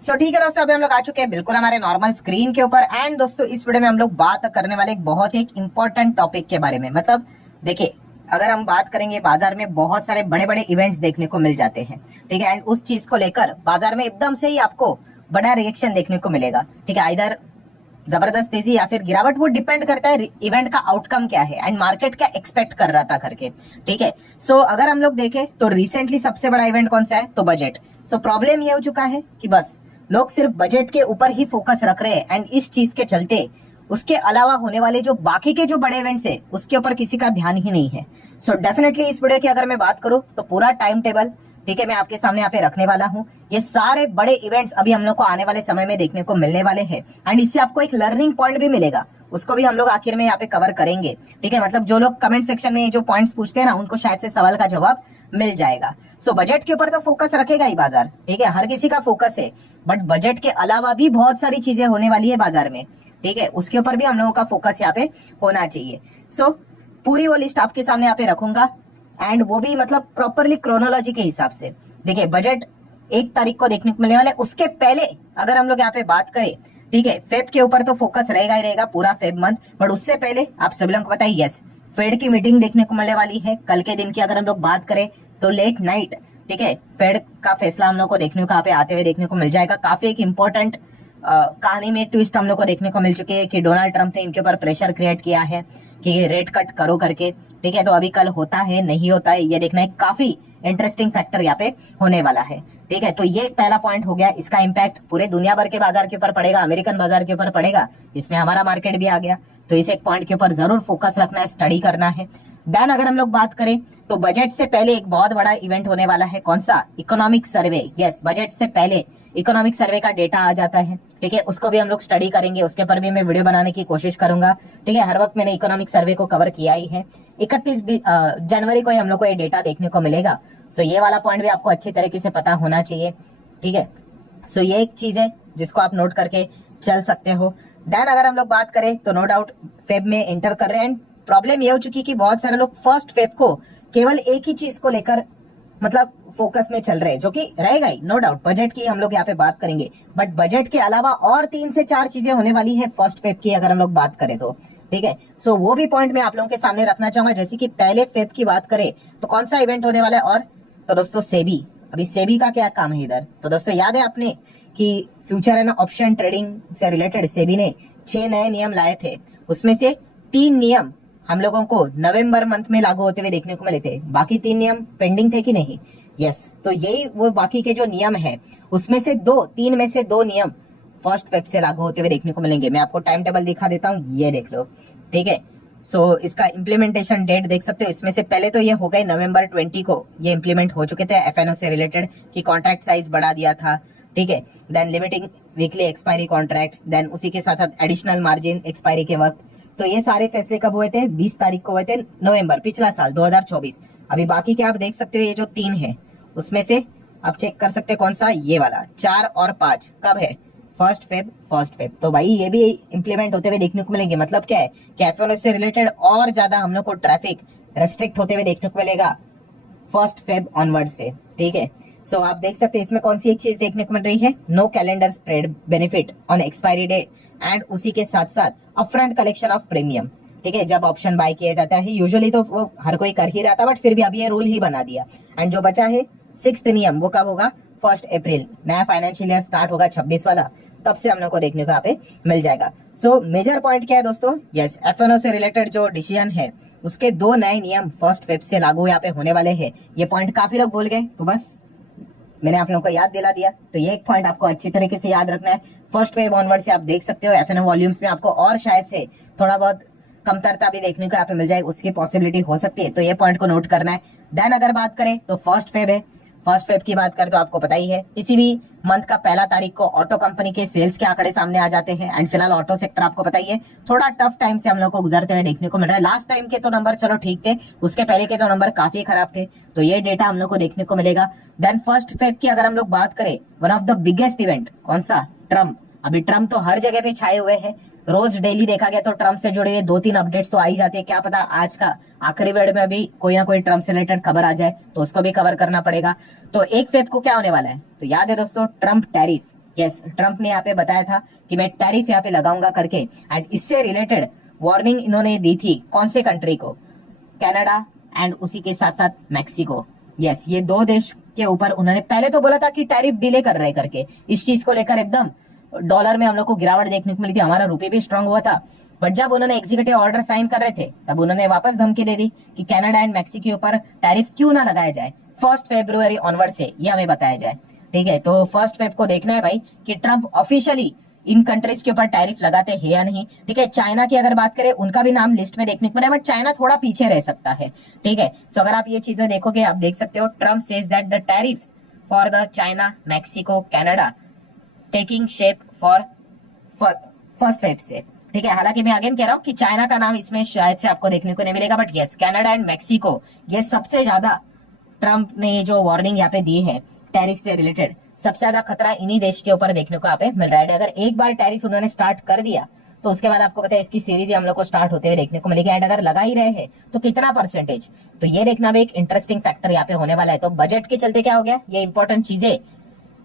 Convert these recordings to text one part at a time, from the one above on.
ठीक है दोस्तों, अभी हम लोग आ चुके हैं बिल्कुल हमारे नॉर्मल स्क्रीन के ऊपर। एंड दोस्तों इस वीडियो में हम लोग बात करने वाले एक बहुत ही इंपॉर्टेंट टॉपिक के बारे में। मतलब देखिए, अगर हम बात करेंगे, बाजार में बहुत सारे बड़े बड़े इवेंट्स देखने को मिल जाते हैं, ठीक है। एंड उस चीज को लेकर बाजार में एकदम से ही आपको बड़ा रिएक्शन देखने को मिलेगा, ठीक है। इधर जबरदस्त तेजी या फिर गिरावट, वो डिपेंड करता है इवेंट का आउटकम क्या है एंड मार्केट क्या एक्सपेक्ट कर रहा था करके, ठीक है। अगर हम लोग देखें तो रिसेंटली सबसे बड़ा इवेंट कौन सा है, तो बजट। प्रॉब्लम ये हो चुका है कि बस लोग सिर्फ बजट के ऊपर ही फोकस रख रहे हैं एंड इस चीज के चलते उसके अलावा होने वाले जो बाकी के जो बड़े इवेंट्स है उसके ऊपर किसी का ध्यान ही नहीं है। डेफिनेटली इस वीडियो की अगर मैं बात करूं तो पूरा टाइम टेबल, ठीक है, मैं आपके सामने यहाँ पे रखने वाला हूँ। ये सारे बड़े इवेंट्स अभी हम लोग को आने वाले समय में देखने को मिलने वाले हैं एंड इससे आपको एक लर्निंग पॉइंट भी मिलेगा, उसको भी हम लोग आखिर में यहाँ पे कवर करेंगे, ठीक है। मतलब जो लोग कमेंट सेक्शन में जो पॉइंट्स पूछते हैं ना, उनको शायद से सवाल का जवाब मिल जाएगा। बजट के ऊपर तो फोकस रखेगा ही बाजार, ठीक है, हर किसी का फोकस है। बट बजट के अलावा भी बहुत सारी चीजें होने वाली है बाजार में, ठीक है, उसके ऊपर भी हम लोगों का फोकस यहाँ पे होना चाहिए। पूरी वो लिस्ट आपके सामने यहाँ पे रखूंगा एंड वो भी मतलब प्रॉपरली क्रोनोलॉजी के हिसाब से। देखिए, बजट 1 तारीख को देखने को मिलने वाला है। उसके पहले अगर हम लोग यहाँ पे बात करें, ठीक है, फेब के ऊपर तो फोकस रहेगा ही रहेगा पूरा फेब मंथ। बट उससे पहले आप सभी लोगों को पता है, यस, फेड की मीटिंग देखने को मिलने वाली है कल के दिन की। अगर हम लोग बात करें तो लेट नाइट, ठीक है, फेड का फैसला हम लोग को देखने को यहाँ पे आते हुए देखने को मिल जाएगा। काफी एक इंपॉर्टेंट कहानी में ट्विस्ट हम लोग को देखने को मिल चुकी है कि डोनाल्ड ट्रंप ने इनके ऊपर प्रेशर क्रिएट किया है कि ये रेट कट करो करके, ठीक है। तो अभी कल होता है नहीं होता है ये देखना है, काफी इंटरेस्टिंग फैक्टर यहाँ पे होने वाला है, ठीक है। तो ये पहला पॉइंट हो गया। इसका इम्पैक्ट पूरे दुनिया भर के बाजार के ऊपर पड़ेगा, अमेरिकन बाजार के ऊपर पड़ेगा, इसमें हमारा मार्केट भी आ गया। तो इस एक पॉइंट के ऊपर जरूर फोकस रखना है, स्टडी करना है। देन अगर हम लोग बात करें तो बजट से पहले एक बहुत बड़ा इवेंट होने वाला है, कौन सा, इकोनॉमिक सर्वे। यस, बजट से पहले इकोनॉमिक सर्वे का डेटा आ जाता है, ठीक है, उसको भी हम लोग स्टडी करेंगे, उसके ऊपर भी मैं वीडियो बनाने की कोशिश करूंगा, ठीक है। हर वक्त मैंने इकोनॉमिक सर्वे को कवर किया ही है। 31 जनवरी को ही हम लोग को ये डेटा देखने को मिलेगा। ये वाला पॉइंट भी आपको अच्छी तरीके से पता होना चाहिए, ठीक है। ये एक चीज है जिसको आप नोट करके चल सकते हो। देन अगर हम लोग बात करें तो नो डाउट फेब में एंटर कर रहे हैं। प्रॉब्लम ये हो चुकी कि बहुत सारे लोग फर्स्ट फेब को केवल एक ही चीज को लेकर मतलब फोकस में चल रहे हैं, जो कि रहेगा ही, नो डाउट। बजट की हम लोग यहाँ पे बात करेंगे, बट बजट के अलावा और 3 से 4 चीजें होने वाली है फर्स्ट फेब की अगर हम लोग बात करें तो, ठीक है। वो भी पॉइंट मैं आप लोगों के सामने रखना चाहूंगा। जैसे कि पहले फेब की बात करें तो कौन सा इवेंट होने वाला है, और तो दोस्तों सेबी। अभी सेबी का क्या काम है इधर, तो दोस्तों याद है आपने कि फ्यूचर एंड ऑप्शन ट्रेडिंग से रिलेटेड सेबी ने 6 नए नियम लाए थे। उसमें से 3 नियम हम लोगों को नवंबर मंथ में लागू होते हुए देखने को मिले थे, बाकी 3 नियम पेंडिंग थे कि नहीं। यस, तो यही वो बाकी के जो नियम है उसमें से 3 में से 2 नियम फर्स्ट फेब से लागू होते हुए देखने को मिलेंगे। मैं आपको टाइम टेबल दिखा देता हूँ, ये देख लो, ठीक है। इसका इम्प्लीमेंटेशन डेट देख सकते हो। इसमें से पहले तो ये हो गए नवंबर 20 को ये इम्प्लीमेंट हो चुके थे एफएनओ से रिलेटेड, कि कॉन्ट्रैक्ट साइज बढ़ा दिया था, ठीक है। Then limiting weekly expiry contracts, then उसी के साथ साथ एडिशनल मार्जिन एक्सपायरी के वक्त। तो ये सारे फैसले कब हुए थे, 20 तारीख को हुए थे नवंबर, पिछला साल 2024। अभी बाकी के आप देख सकते हो, ये जो 3 है उसमें से आप चेक कर सकते हैं कौन सा, ये वाला 4 और 5 कब है, फर्स्ट फेब। तो भाई ये भी इम्प्लीमेंट होते हुए देखने को मिलेंगे। मतलब क्या है कि एफएनओ से रिलेटेड और ज्यादा हम लोग को ट्रैफिक रेस्ट्रिक्ट होते हुए देखने को मिलेगा फर्स्ट फेब ऑनवर्ड से, ठीक है। आप देख सकते हैं इसमें कौन सी एक चीज देखने को मिल रही है, no calendar spread benefit on expiry day and उसी के साथ साथ अपफ्रंट कलेक्शन ऑफ प्रीमियम, ठीक है। जब ऑप्शन बाय किया जाता है, यूजुअली तो वो हर कोई कर ही रहा था, बट फिर भी अभी ये रूल ही बना दिया। एंड जो बचा है 6th नियम, वो कब होगा, 1 अप्रैल, नया फाइनेंशियल ईयर स्टार्ट होगा 26 वाला, तब से हम लोग को देखने को यहाँ पे मिल जाएगा। मेजर पॉइंट क्या है दोस्तों, यस, एफएनओ से रिलेटेड जो डिसीजन है उसके 2 नए नियम फर्स्ट फेब से लागू यहाँ पे होने वाले हैं। ये पॉइंट काफी लोग भूल गए, तो बस मैंने आप लोगों को याद दिला दिया। तो ये एक पॉइंट आपको अच्छी तरीके से याद रखना है। फर्स्ट वेव ऑनवर्ड से आप देख सकते हो एफएनओ वॉल्यूम्स में आपको और शायद से थोड़ा बहुत कमतरता भी देखने को यहाँ पे मिल जाए, उसकी पॉसिबिलिटी हो सकती है। तो ये पॉइंट को नोट करना है। देन अगर बात करें तो फर्स्ट फेब है, फर्स्ट फेब की बात करें तो आपको पता ही है, किसी भी मंथ का पहला तारीख को ऑटो कंपनी के सेल्स के आंकड़े सामने आ जाते हैं। एंड फिलहाल ऑटो सेक्टर आपको पता ही है थोड़ा टफ टाइम से हम लोग को गुजरते हुए देखने को मिल रहा है। लास्ट टाइम के तो नंबर चलो ठीक थे, उसके पहले के तो नंबर काफी खराब थे, तो ये डेटा हम लोग को देखने को मिलेगा। देन फर्स्ट फेब की अगर हम लोग बात करें, one of the biggest event कौन सा, ट्रम्प। अभी ट्रम्प तो हर जगह पे छाए हुए हैं, रोज डेली देखा गया तो ट्रम्प से जुड़े हुए 2-3 अपडेट्स तो आ ही जाते हैं। क्या पता आज का आखिरी वीडियो में भी कोई ना कोई ट्रम्प से रिलेटेड खबर आ जाए, तो उसको भी कवर करना पड़ेगा। तो 1 फेब को क्या होने वाला है, तो याद है दोस्तों, ट्रम्प टैरिफ। यस, ट्रम्प ने यहाँ पे बताया था कि मैं टैरिफ यहाँ पे लगाऊंगा करके, एंड इससे रिलेटेड वार्निंग इन्होंने दी थी कौन से कंट्री को, कनाडा एंड उसी के साथ साथ मैक्सिको। यस, ये दो देश के ऊपर उन्होंने पहले तो बोला था कि टैरिफ डिले कर रहे करके, इस चीज को लेकर एकदम डॉलर में हम लोग को गिरावट देखने को मिली थी, हमारा रुपये भी स्ट्रांग हुआ था। बट जब उन्होंने एग्जीक्यूटिव ऑर्डर साइन कर रहे थे तब उन्होंने वापस धमकी दे दी कि कनाडा एंड मैक्सिको के ऊपर टैरिफ क्यों ना लगाया जाए 1 फरवरी ऑनवर्ड से, ये हमें बताया जाए। ठीक है, तो 1 फेब को देखना है भाई कि ट्रम्प ऑफिशियली इन कंट्रीज के ऊपर टैरिफ लगाते हैं या नहीं। ठीक है, चाइना की अगर बात करें उनका भी नाम लिस्ट में देखने को मिला, बट चाइना थोड़ा पीछे रह सकता है। ठीक है, सो अगर आप ये चीजें देखोगे आप देख सकते हो Trump says that the tariffs for the China Mexico Canada taking shape for 1 Feb से। ठीक है, हालांकि मैं अगेन कह रहा हूं कि चाइना का नाम इसमें शायद से आपको देखने को नहीं मिलेगा, but yes, Canada and Mexico ये सबसे ज्यादा ट्रम्प ने जो वार्निंग यहाँ पे दी है टैरिफ से रिलेटेड, सबसे ज्यादा खतरा इन्हीं देश के ऊपर देखने को यहाँ पे मिल रहा है। अगर एक बार टैरिफ उन्होंने स्टार्ट कर दिया तो उसके बाद आपको पता है इसकी सीरीज हम लोग को स्टार्ट होते हुए देखने को मिलेगी, एंड अगर लगा ही रहे हैं तो कितना परसेंटेज, तो ये देखना भी एक इंटरेस्टिंग फैक्टर यहाँ पे होने वाला है। तो बजट के चलते क्या हो गया, ये इंपॉर्टेंट चीजें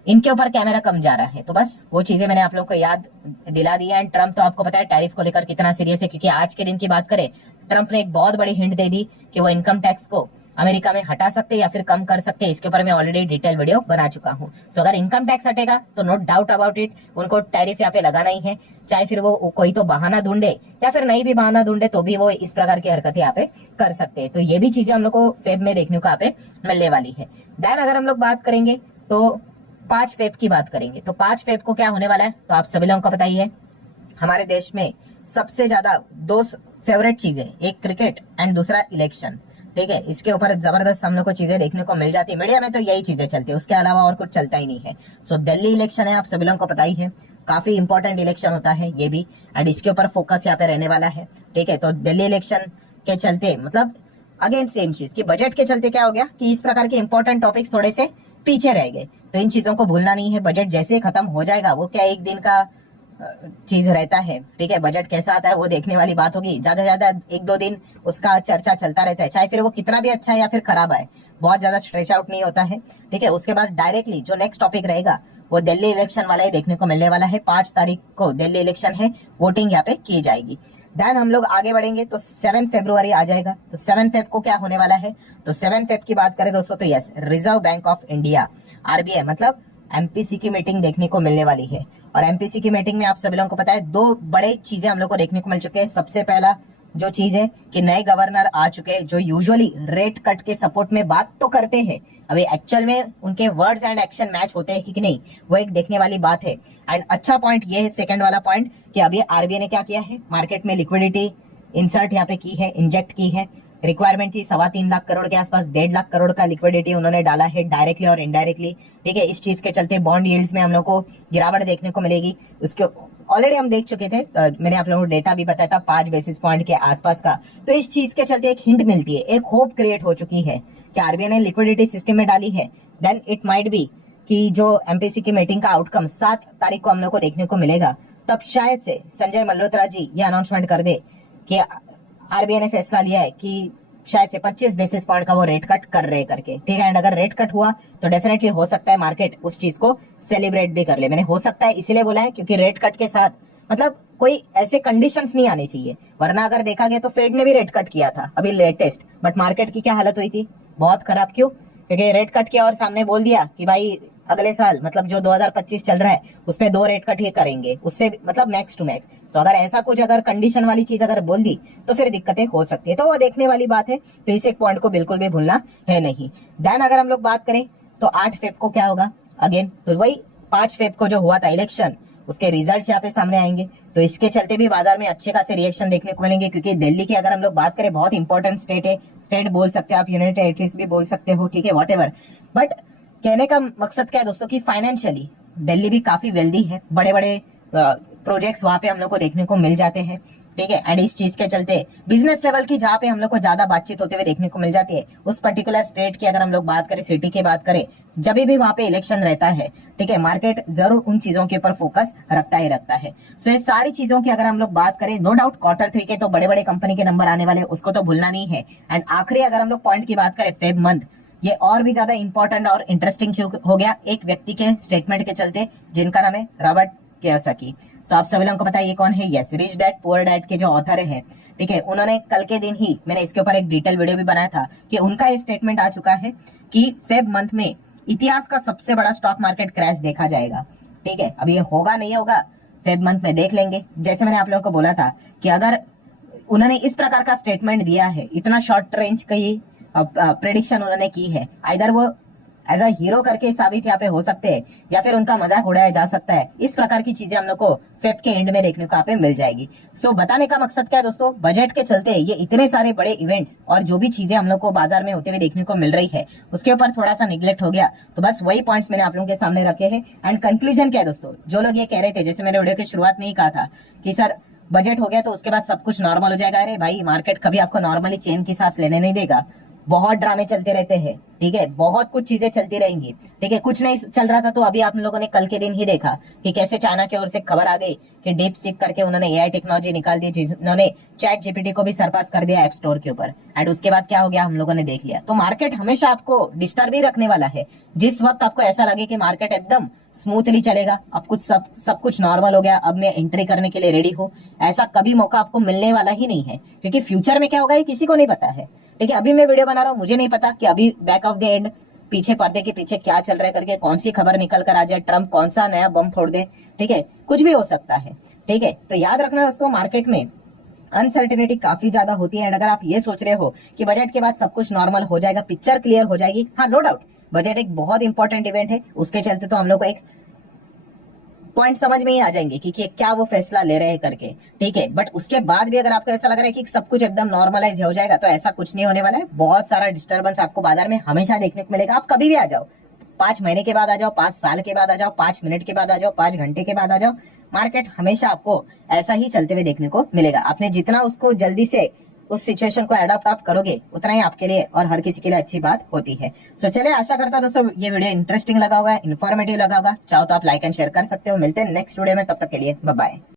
इनके ऊपर कैमरा कम जा रहा है, तो बस वो चीजें मैंने आप लोग को याद दिला दी है। एंड ट्रम्प तो आपको पता है टैरिफ को लेकर कितना सीरियस है, क्योंकि आज के दिन की बात करें ट्रम्प ने एक बहुत बड़ी हिंट दे दी कि वो इनकम टैक्स को अमेरिका में हटा सकते या फिर कम कर सकते हैं। इसके ऊपर मैं ऑलरेडी डिटेल वीडियो बना चुका हूँ। सो अगर इनकम टैक्स हटेगा तो नो डाउट अबाउट इट उनको टैरिफ यहाँ पे लगाना ही है, चाहे फिर वो कोई तो बहाना ढूंढे या फिर नहीं भी बहाना ढूंढे तो भी वो इस प्रकार की हरकतें यहाँ पे कर सकते हैं। तो ये भी चीजें हम लोग को फेब में देखने को यहाँ पे मिलने वाली है। देन अगर हम लोग बात करेंगे तो 5 फेब की बात करेंगे, तो 5 फेब को क्या होने वाला है, तो आप सभी लोगों को पता ही है हमारे देश में सबसे ज्यादा 2 फेवरेट चीजें, एक क्रिकेट एंड दूसरा इलेक्शन। ठीक है, इसके ऊपर जबरदस्त हम लोग को चीजें देखने को मिल जाती है, मीडिया में तो यही चीजें चलती है, उसके अलावा और कुछ चलता ही नहीं है। सो दिल्ली इलेक्शन है, आप सभी लोगों को पता ही है, काफी इंपॉर्टेंट इलेक्शन होता है ये भी, एंड इसके ऊपर फोकस यहाँ पे रहने वाला है। ठीक है, तो दिल्ली इलेक्शन के चलते मतलब अगेन सेम चीज कि बजट के चलते क्या हो गया कि इस प्रकार के इंपॉर्टेंट टॉपिक्स थोड़े से पीछे रह गए, तो इन चीजों को भूलना नहीं है। बजट जैसे खत्म हो जाएगा, वो क्या एक दिन का चीज रहता है। ठीक है, बजट कैसा आता है वो देखने वाली बात होगी, ज्यादा से ज्यादा 1-2 दिन उसका चर्चा चलता रहता है, चाहे फिर वो कितना भी अच्छा है या फिर खराब आए, बहुत ज्यादा स्ट्रेच आउट नहीं होता है। ठीक है, उसके बाद डायरेक्टली जो नेक्स्ट टॉपिक रहेगा वो दिल्ली इलेक्शन वाला ही देखने को मिलने वाला है। 5 तारीख को दिल्ली इलेक्शन है, वोटिंग यहाँ पे की जाएगी। देन हम लोग आगे बढ़ेंगे तो 7 फरवरी आ जाएगा, तो 7 फेब को क्या होने वाला है, तो 7 फेब की बात करें दोस्तों तो yes, reserve bank of India RBI मतलब एमपीसी की मीटिंग देखने को मिलने वाली है। और एमपीसी की मीटिंग में आप सभी लोगों को पता है 2 बड़े चीजें हम लोग को देखने को मिल चुके हैं। सबसे पहला जो चीज है कि नए गवर्नर आ चुके हैं जो यूजुअली रेट कट के सपोर्ट में बात तो करते हैं, अभी एक्चुअल में उनके वर्ड्स एंड एक्शन मैच होते हैं कि नहीं, वो एक देखने वाली बात है। एंड अच्छा पॉइंट ये है, सेकंड वाला पॉइंट, कि अभी आरबीआई ने क्या किया है, मार्केट में लिक्विडिटी इंसर्ट यहाँ पे की है, इंजेक्ट की है। रिक्वायरमेंट थी 3.25 लाख करोड़ के आसपास, 1.5 लाख करोड़ का लिक्विडिटी उन्होंने डाला है डायरेक्टली और इनडायरेक्टली। ठीक है, इस चीज के चलते बॉन्ड यील्ड्स में हम लोग को गिरावट देखने को मिलेगी। उसके ऑलरेडी हम देख चुके थे, मैंने आप लोगों को डेटा भी बताया था 5 बेसिस पॉइंट के आसपास का। तो इस चीज के चलते एक हिंट मिलती है, एक होप क्रिएट हो चुकी है कि आरबीआई ने लिक्विडिटी सिस्टम में डाली है। देन इट माइट बी कि जो एमपीसी की मीटिंग का आउटकम 7 तारीख को हम लोग को देखने को मिलेगा, तब शायद से संजय मल्होत्रा जी ये अनाउंसमेंट कर दे कि आरबीआई ने फैसला लिया है कि शायद से 25 बेसिस पॉइंट का वो रेट कट कर रहे करके। ठीक है, एंड अगर रेट कट हुआ तो डेफिनेटली हो सकता है मार्केट उस चीज को सेलिब्रेट भी कर ले। मैंने हो सकता है इसीलिए बोला है क्योंकि रेट कट के साथ मतलब कोई ऐसे कंडीशंस नहीं आने चाहिए, वरना अगर देखा गया तो फेड ने भी रेट कट किया था अभी लेटेस्ट, बट मार्केट की क्या हालत हुई थी, बहुत खराब। क्यों? क्योंकि रेट कट किया और सामने बोल दिया कि भाई अगले साल मतलब जो 2025 चल रहा है उसमें 2 रेट कट ये करेंगे, उससे मतलब मैक्स टू मैक्स। तो अगर ऐसा कुछ अगर कंडीशन वाली चीज अगर बोल दी तो फिर दिक्कतें हो सकती है, तो वो देखने वाली बात है। तो इस एक पॉइंट को बिल्कुल भी भूलना है नहीं। देन अगर हम लोग बात करें तो 8 फेब को क्या होगा, अगेन तो वही 5 फेब को जो हुआ था इलेक्शन, उसके रिजल्ट यहाँ पे सामने आएंगे। तो इसके चलते भी बाजार में अच्छे खासे रिएक्शन देखने को मिलेंगे, क्योंकि दिल्ली की अगर हम लोग बात करें बहुत इंपॉर्टेंट स्टेट है, स्टेट बोल सकते हो आप, यूनाइटेड टेरिटरीज भी बोल सकते हो। ठीक है, व्हाटएवर, बट कहने का मकसद क्या है दोस्तों कि फाइनेंशियली दिल्ली भी काफी वेल्दी है, बड़े बड़े प्रोजेक्ट्स वहां पे हम लोग को देखने को मिल जाते हैं। ठीक है, एंड इस चीज के चलते बिजनेस लेवल की जहां पे हम लोग को ज्यादा बातचीत होते हुए देखने को मिल जाती है, उस पर्टिकुलर स्टेट की अगर हम लोग बात करें, सिटी की बात करें, जब भी वहां पे इलेक्शन रहता है, ठीक है, मार्केट जरूर उन चीजों के ऊपर फोकस रखता ही रखता है। सो ये सारी चीजों की अगर हम लोग बात करें, नो डाउट Q3 के तो बड़े बड़े कंपनी के नंबर आने वाले, उसको तो भूलना नहीं है। एंड आखिरी अगर हम लोग पॉइंट की बात करें, फेब मंथ ये और भी ज्यादा इंपॉर्टेंट और इंटरेस्टिंग क्यों हो गया, एक व्यक्ति के स्टेटमेंट के चलते जिनका नाम है रॉबर्ट कियोसाकी। तो आप सभी लोगों को पता है ये कौन है, yes, rich dad poor dad के जो ऑथर है, ठीक है। उन्होंने कल के दिन ही, मैंने इसके ऊपर एक डिटेल वीडियो भी बनाया था कि उनका ये स्टेटमेंट आ चुका है कि फेब मंथ में इतिहास का सबसे बड़ा स्टॉक मार्केट क्रैश देखा जाएगा, ठीक है। अब ये होगा नहीं होगा फेब मंथ में देख लेंगे। जैसे मैंने आप लोगों को बोला था कि अगर उन्होंने इस प्रकार का स्टेटमेंट दिया है, इतना शॉर्ट रेंज की प्रेडिक्शन उन्होंने की है, आइदर वो एज अ हीरो करके साबित यहाँ पे हो सकते हैं या फिर उनका मजाक उड़ाया जा सकता है। इस प्रकार की चीजें हम लोग को फेब के एंड में देखने को यहाँ पे मिल जाएगी। सो बताने का मकसद क्या है दोस्तों, बजट के चलते ये इतने सारे बड़े इवेंट्स और जो भी चीजें हम लोग को बाजार में होते हुए देखने को मिल रही है उसके ऊपर थोड़ा सा निगलेक्ट हो गया। तो बस वही पॉइंट्स मैंने आप लोगों के सामने रखे हैं। एंड कंक्लूजन क्या है दोस्तों, जो लोग ये कह रहे थे, जैसे मैंने वीडियो की शुरुआत में ही कहा था कि सर बजट हो गया तो उसके बाद सब कुछ नॉर्मल हो जाएगा, अरे भाई मार्केट कभी आपको नॉर्मली चैन की सांस लेने नहीं देगा। बहुत ड्रामे चलते रहते हैं, ठीक है, बहुत कुछ चीजें चलती रहेंगी, ठीक है। कुछ नहीं चल रहा था तो अभी आप लोगों ने कल के दिन ही देखा कि कैसे चाइना की ओर से खबर आ गई कि डीप सीक करके उन्होंने एआई टेक्नोलॉजी निकाल दी, जिन्होंने चैट जीपीटी को भी सरपास कर दिया ऐप स्टोर के ऊपर। एंड उसके बाद क्या हो गया हम लोगों ने देख लिया। तो मार्केट हमेशा आपको डिस्टर्ब ही रखने वाला है। जिस वक्त आपको ऐसा लगे कि मार्केट एकदम स्मूथली चलेगा, अब कुछ सब कुछ नॉर्मल हो गया, अब मैं एंट्री करने के लिए रेडी हूँ, ऐसा कभी मौका आपको मिलने वाला ही नहीं है। क्योंकि फ्यूचर में क्या होगा ये किसी को नहीं पता है, ठीक है। अभी मैं वीडियो बना रहा हूँ, मुझे नहीं पता कि अभी बैक ऑफ द एंड, पीछे पर्दे के पीछे क्या चल रहा है करके, कौन सी खबर निकल कर आ जाए, ट्रम्प कौन सा नया बम फोड़ दे, ठीक है, कुछ भी हो सकता है, ठीक है। तो याद रखना दोस्तों, मार्केट में अनसर्टेनिटी काफी ज्यादा होती है। एंड अगर आप ये सोच रहे हो कि बजट के बाद सब कुछ नॉर्मल हो जाएगा, पिक्चर क्लियर हो जाएगी, हाँ नो डाउट बजट एक बहुत इंपॉर्टेंट इवेंट है, उसके चलते तो हम लोग को एक पॉइंट समझ में ही आ जाएंगे कि क्या वो फैसला ले रहे हैं करके, ठीक है। बट उसके बाद भी अगर आपको ऐसा लग रहा है कि सब कुछ एकदम नॉर्मलाइज हो जाएगा, तो ऐसा कुछ नहीं होने वाला है। बहुत सारा डिस्टर्बेंस आपको बाजार में हमेशा देखने को मिलेगा। आप कभी भी आ जाओ, 5 महीने के बाद आ जाओ, 5 साल के बाद आ जाओ, 5 मिनट के बाद आ जाओ, 5 घंटे के बाद आ जाओ, मार्केट हमेशा आपको ऐसा ही चलते हुए देखने को मिलेगा। आपने जितना उसको जल्दी से उस सिचुएशन को एडॉप्ट आप करोगे उतना ही आपके लिए और हर किसी के लिए अच्छी बात होती है। सो चलिए, आशा करता हूं दोस्तों ये वीडियो इंटरेस्टिंग लगा होगा, इन्फॉर्मेटिव लगा होगा। चाहो तो आप लाइक एंड शेयर कर सकते हो। मिलते हैं नेक्स्ट वीडियो में, तब तक के लिए बाय बाय।